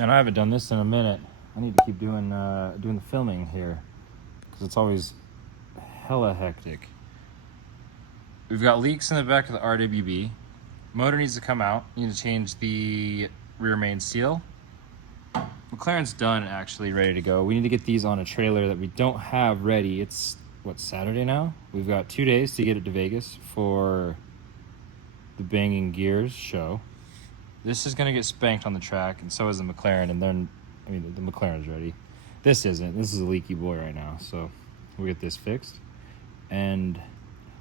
Man, I haven't done this in a minute. I need to keep doing the filming here because it's always hella hectic. We've got leaks in the back of the RWB. Motor needs to come out. Need to change the rear main seal. McLaren's done, actually ready to go. We need to get these on a trailer that we don't have ready. It's what, Saturday now? We've got 2 days to get it to Vegas for the Banging Gears show. This is gonna get spanked on the track, and so is the McLaren, and then, I mean, the McLaren's ready. This isn't. This is a leaky boy right now, so we'll get this fixed. And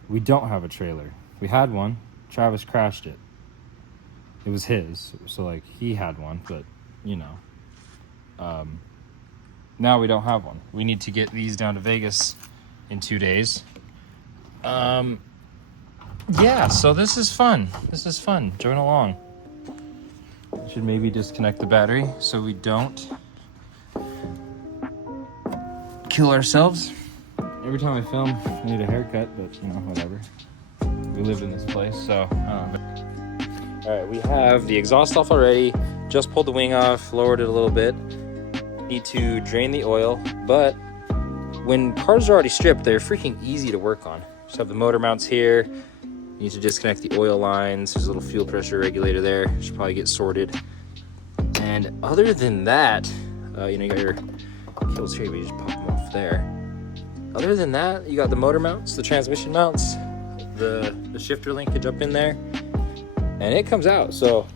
we don't have a trailer. We had one. Travis crashed it. It was his, so like he had one, but you know. Now we don't have one. We need to get these down to Vegas in 2 days. Yeah, so this is fun. This is fun. Join along. Should maybe disconnect the battery so we don't kill ourselves. Every time I film, I need a haircut, but you know, whatever. We live in this place, so. All right, we have the exhaust off already. Just pulled the wing off, lowered it a little bit. Need to drain the oil, but when cars are already stripped, they're freaking easy to work on. Just have the motor mounts here. You need to disconnect the oil lines. There's a little fuel pressure regulator there. Should probably get sorted. And other than that, you know, you got your cables here, but you just pop them off there. Other than that, you got the motor mounts, the transmission mounts, the shifter linkage up in there, and it comes out. So,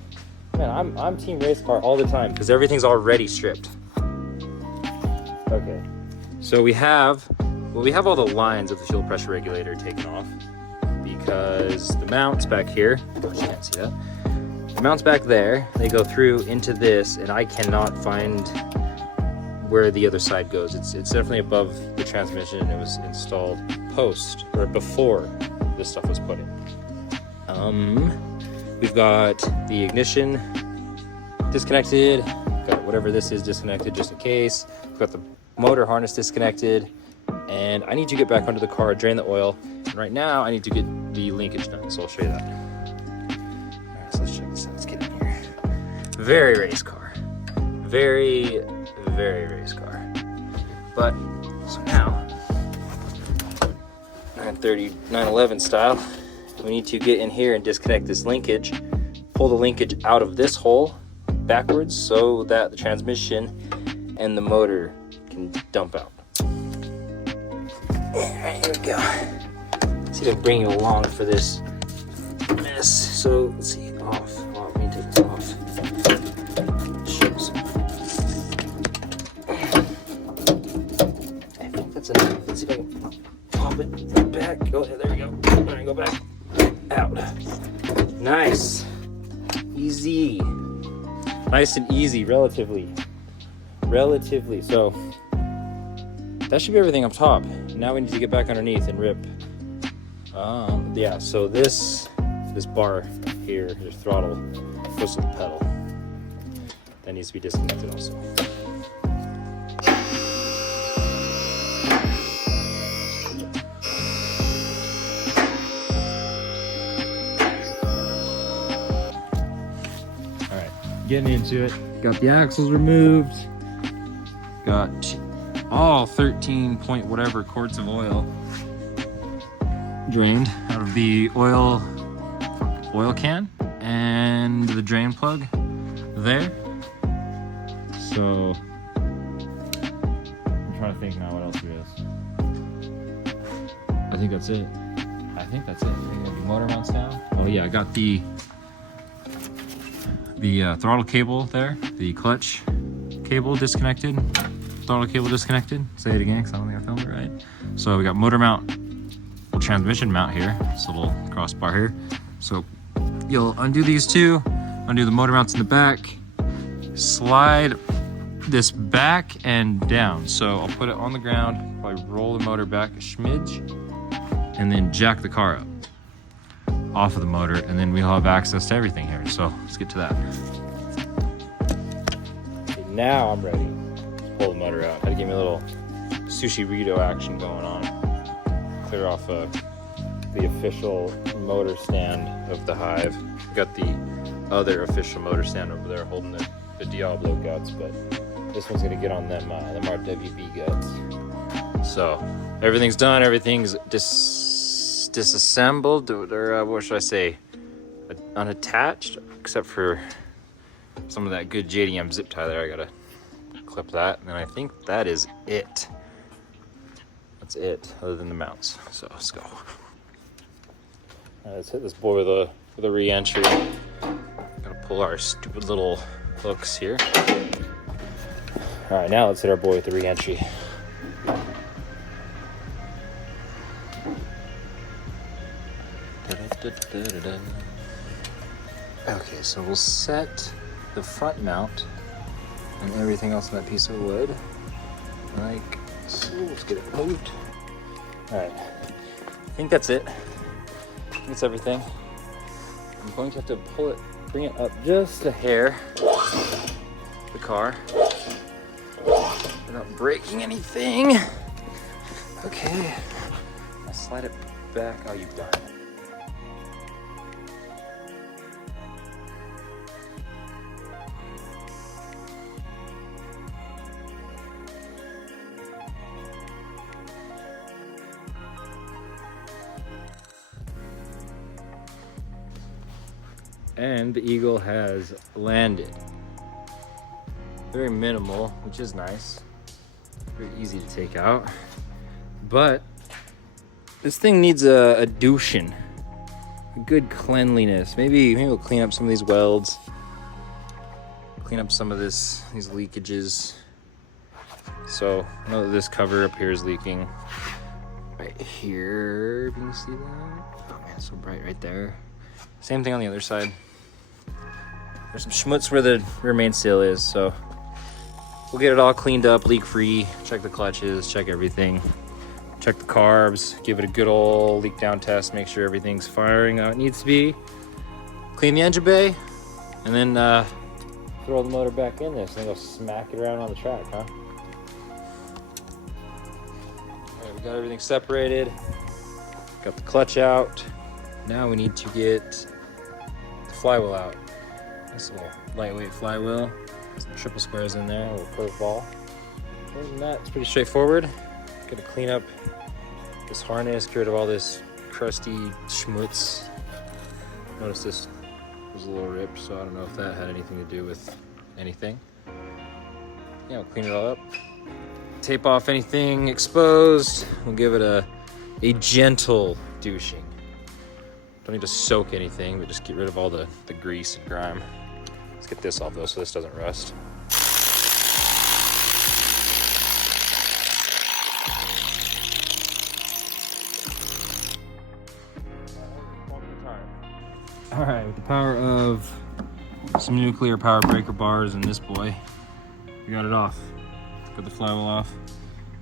man, I'm team race car all the time because everything's already stripped. Okay, so we have all the lines of the fuel pressure regulator taken off because the mounts back here, oh, you can't see that. The mounts back there, they go through into this, and I cannot find where the other side goes. It's definitely above the transmission, and it was installed post or before this stuff was put in. We've got the ignition disconnected, got whatever this is disconnected just in case. We've got the motor harness disconnected, and I need to get back onto the car, drain the oil, and right now I need to get the linkage done, so I'll show you that. All right, so let's check this out. Let's get in here. Very race car. Very race car. But, so now, 930, 911 style, we need to get in here and disconnect this linkage, pull the linkage out of this hole backwards so that the transmission and the motor can dump out. Alright, here we go. Let's see if I can bring you along for this mess. So, let's see, off. Oh, let me take this off. Shows. I think that's enough. Let's see if I can pop it back. Oh, yeah, there we go. Alright, go back. Out. Nice. Easy. Nice and easy, relatively. So, that should be everything up top. Now we need to get back underneath and rip. Yeah, so this bar here, your throttle, goes to the pedal. That needs to be disconnected also. All right, getting into it. Got the axles removed. Got all 13 point whatever quarts of oil drained out of the oil can and the drain plug there. So I'm trying to think now what else there is. I think that's it. I think got the motor mounts now. Oh yeah, I got the throttle cable there, the clutch cable disconnected, throttle cable disconnected. Say it again because I don't think I filmed it right. So we got motor mount, little transmission mount here, this little crossbar here. So you'll undo these two, undo the motor mounts in the back, slide this back and down. So I'll put it on the ground, probably roll the motor back a smidge, and then jack the car up off of the motor, and then we'll have access to everything here. So let's get to that. Okay, now I'm ready to pull the motor out. Had to give me a little sushi burrito action going on. Clear off the official motor stand of the Hive. Got the other official motor stand over there holding the the Diablo guts, but this one's gonna get on them RWB guts. So everything's done, everything's disassembled, or what should I say, unattached, except for some of that good JDM zip tie there. I gotta clip that, and I think that is it. That's it, other than the mounts. So let's go. All right, let's hit this boy with a re-entry. Gotta pull our stupid little hooks here. All right, now let's hit our boy with the re-entry. Okay, so we'll set the front mount and everything else on that piece of wood like so. Let's get it moved. All right, I think that's it. I think that's everything. I'm going to have to pull it, bring it up just a hair, the car, without breaking anything. Okay, I'll slide it back. Oh, you've done it. And the Eagle has landed. Very minimal, which is nice. Very easy to take out. But this thing needs a douching, a good cleanliness. Maybe we'll clean up some of these welds, clean up some of these leakages. So I know that this cover up here is leaking. Right here, can you see that? Oh man, it's so bright right there. Same thing on the other side. There's some schmutz where the rear mainsail is, so we'll get it all cleaned up, leak-free, check the clutches, check everything, check the carbs, give it a good old leak down test, make sure everything's firing how it needs to be, clean the engine bay, and then throw the motor back in there so then go smack it around on the track, huh? All right, we got everything separated, got the clutch out. Now we need to get the flywheel out. Nice little lightweight flywheel. Some triple squares in there, a little curved ball. Other than that, it's pretty straightforward. Gotta clean up this harness, get rid of all this crusty schmutz. Notice this was a little ripped, so I don't know if that had anything to do with anything. Yeah, we'll clean it all up. Tape off anything exposed. We'll give it a gentle douching. Don't need to soak anything, but just get rid of all the grease and grime. Let's get this off though so this doesn't rust. All right, with the power of some nuclear power breaker bars and this boy, we got it off. Got the flywheel off,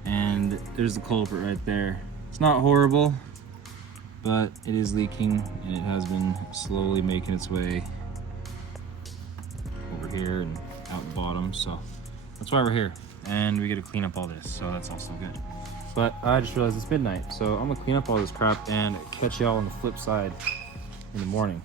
and there's the culprit right there. It's not horrible, but it is leaking, and it has been slowly making its way over here and out the bottom, so that's why we're here. And we get to clean up all this, so that's also good. But I just realized it's midnight, so I'm gonna clean up all this crap and catch y'all on the flip side in the morning.